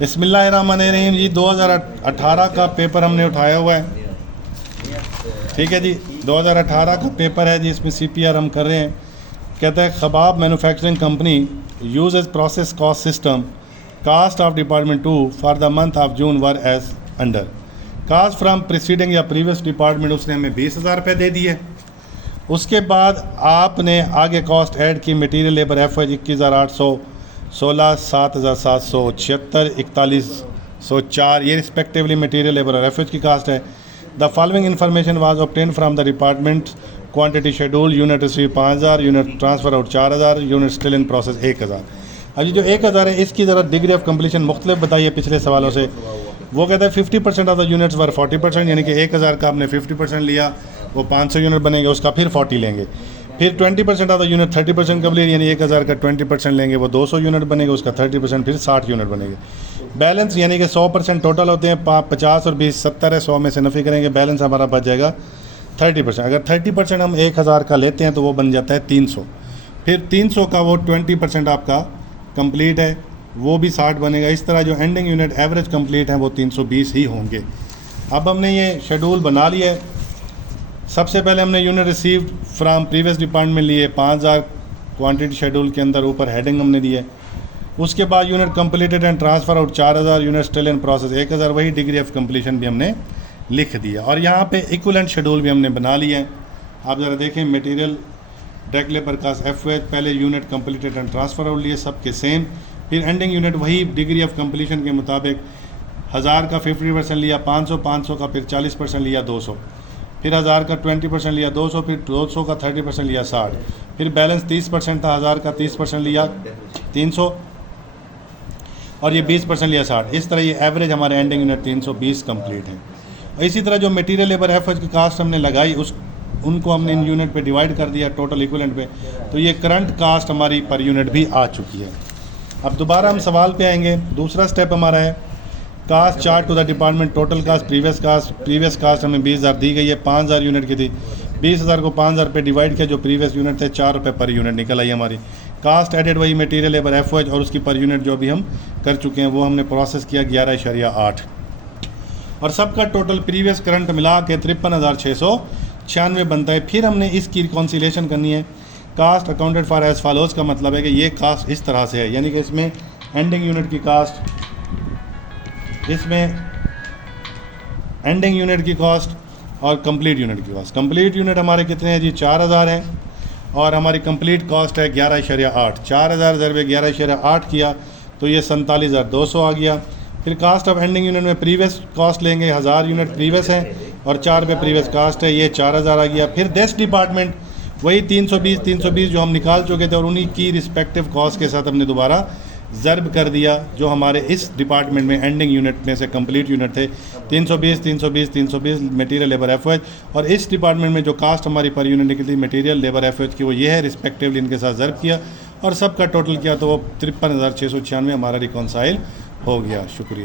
बिस्मिल्लाहिर्रहमानिर्रहीम जी। 2018 का पेपर हमने उठाया हुआ है, ठीक है जी। 2018 का पेपर है जी, इसमें CPR हम कर रहे हैं। कहता है खबाब manufacturing company use as process cost system cost of department 2 for the month of June were as under cost from preceding या प्रीवियस डिपार्टमेंट। उसने हमें 20,000 रुपये दे दिए। उसके बाद आपने आगे कॉस्ट ऐड की, मटीरियल लेबर FH 21,800, 16, 7,776, 41,104, ये रिस्पेक्टिवली मटीरियल लेबर और FH की कास्ट है। The following information was obtain from the department quantity schedule, unit receive 5,000, unit transfer out 4,000, unit still in process 1,000। अभी जो 1,000 है इसकी ज़रा डिग्री ऑफ कंप्लीशन मुख्तलिफ बताइए पिछले सवालों से। वो कहता है 50% ऑफ द यूनिट्स वर 40%, यानी कि 1,000 का आपने 50% लिया, वो 500 यूनिट बनेंगे, उसका फिर 40 लेंगे। फिर 20% ऑफ द यूनिट 30% कंप्लीट, यानी 1,000 का 20% लेंगे, वो 200 यूनिट बनेंगे, उसका 30%, फिर 60 यूनिट बनेंगे। बैलेंस यानी कि 100% टोटल होते हैं, 50 और 20 70 है, 100 में से नफ़ी करेंगे, बैलेंस हमारा बच जाएगा 30%। अगर 30% हम 1,000 का लेते हैं तो वो बन जाता है 300। फिर 300 का वो 20% आपका कंप्लीट है, वो भी 60 बनेगा। इस तरह जो एंडिंग यूनिट एवरेज कंप्लीट है वो 320 ही होंगे। अब हमने ये शेड्यूल बना लिया है। सबसे पहले हमने unit received from previous department लिए 5,000 क्वांटिटी शेड्यूल के अंदर, ऊपर हेडिंग हमने दी है। उसके बाद unit completed and transfer out 4,000, unit still in process 1,000, वही डिग्री ऑफ कंप्लीशन भी हमने लिख दिया। और यहाँ पे इक्विवेलेंट शेड्यूल भी हमने बना लिया है। आप ज़रा देखें, material direct labour cost FH, पहले unit completed and transfer out लिए, सबके सेम। फिर एंडिंग यूनिट वही डिग्री ऑफ कंप्लीशन के मुताबिक 1,000 का 50% लिया, 500 का फिर 40% लिया 200, फिर 1,000 का 20% लिया 200, फिर 200 का 30% लिया 60, फिर बैलेंस 30% था, 1,000 का 30% लिया 300 और ये 20% लिया 60। इस तरह ये एवरेज हमारे एंडिंग यूनिट 320 कंप्लीट है। और इसी तरह जो मटेरियल लेबर FH की कास्ट हमने लगाई उनको हमने इन यूनिट पे डिवाइड कर दिया टोटल इक्विवेलेंट पे, तो ये करंट कास्ट हमारी पर यूनिट भी आ चुकी है। अब दोबारा हम सवाल पे आएंगे। दूसरा स्टेप हमारा है cost chart to the department, total cost, previous cost हमें 20,000 दी गई है, 5,000 यूनिट की थी। 20,000 को 5,000 पे डिवाइड किया, जो प्रीवियस यूनिट थे 4 रुपये पर यूनिट निकल आई हमारी। कास्ट एडेड वही मटेरियल लेबर FH और उसकी पर यूनिट जो अभी हम कर चुके हैं वो हमने प्रोसेस किया 11.8 और सबका टोटल प्रीवियस करंट मिला के 53,696 बनता है। फिर हमने इसकी रिकॉन्सिलेशन करनी है। Cost accounted for as follows का मतलब है कि ये कास्ट इस तरह से है, यानी कि इसमें एंडिंग यूनिट की कास्ट, इसमें एंडिंग यूनिट की कॉस्ट और कंप्लीट यूनिट की कॉस्ट। कंप्लीट यूनिट हमारे कितने हैं जी? 4,000 हैं और हमारी कंप्लीट कॉस्ट है 11.8। 4,000 ज़रबे 11.8 किया तो ये 47,200 आ गया। फिर कास्ट ऑफ एंडिंग यूनिट में प्रीवियस कॉस्ट लेंगे, 1,000 यूनिट प्रीवियस है और 4 रुपये प्रीवियस कास्ट है, ये 4,000 आ गया। फिर दिस डिपार्टमेंट वही 320 जो हम निकाल चुके थे और उन्हीं की रिस्पेक्टिव कॉस्ट के साथ हमने दोबारा ज़र्ब कर दिया, जो हमारे इस डिपार्टमेंट में एंडिंग यूनिट में से कंप्लीट यूनिट थे 320 मटेरियल लेबर FH, और इस डिपार्टमेंट में जो कास्ट हमारी पर यूनिट निकली थी मटेरियल लेबर FH की वो ये है, रिस्पेक्टिवली इनके साथ ज़र्ब किया और सबका टोटल किया तो वो 53,696 हमारा रिकॉन्साइल हो गया। शुक्रिया।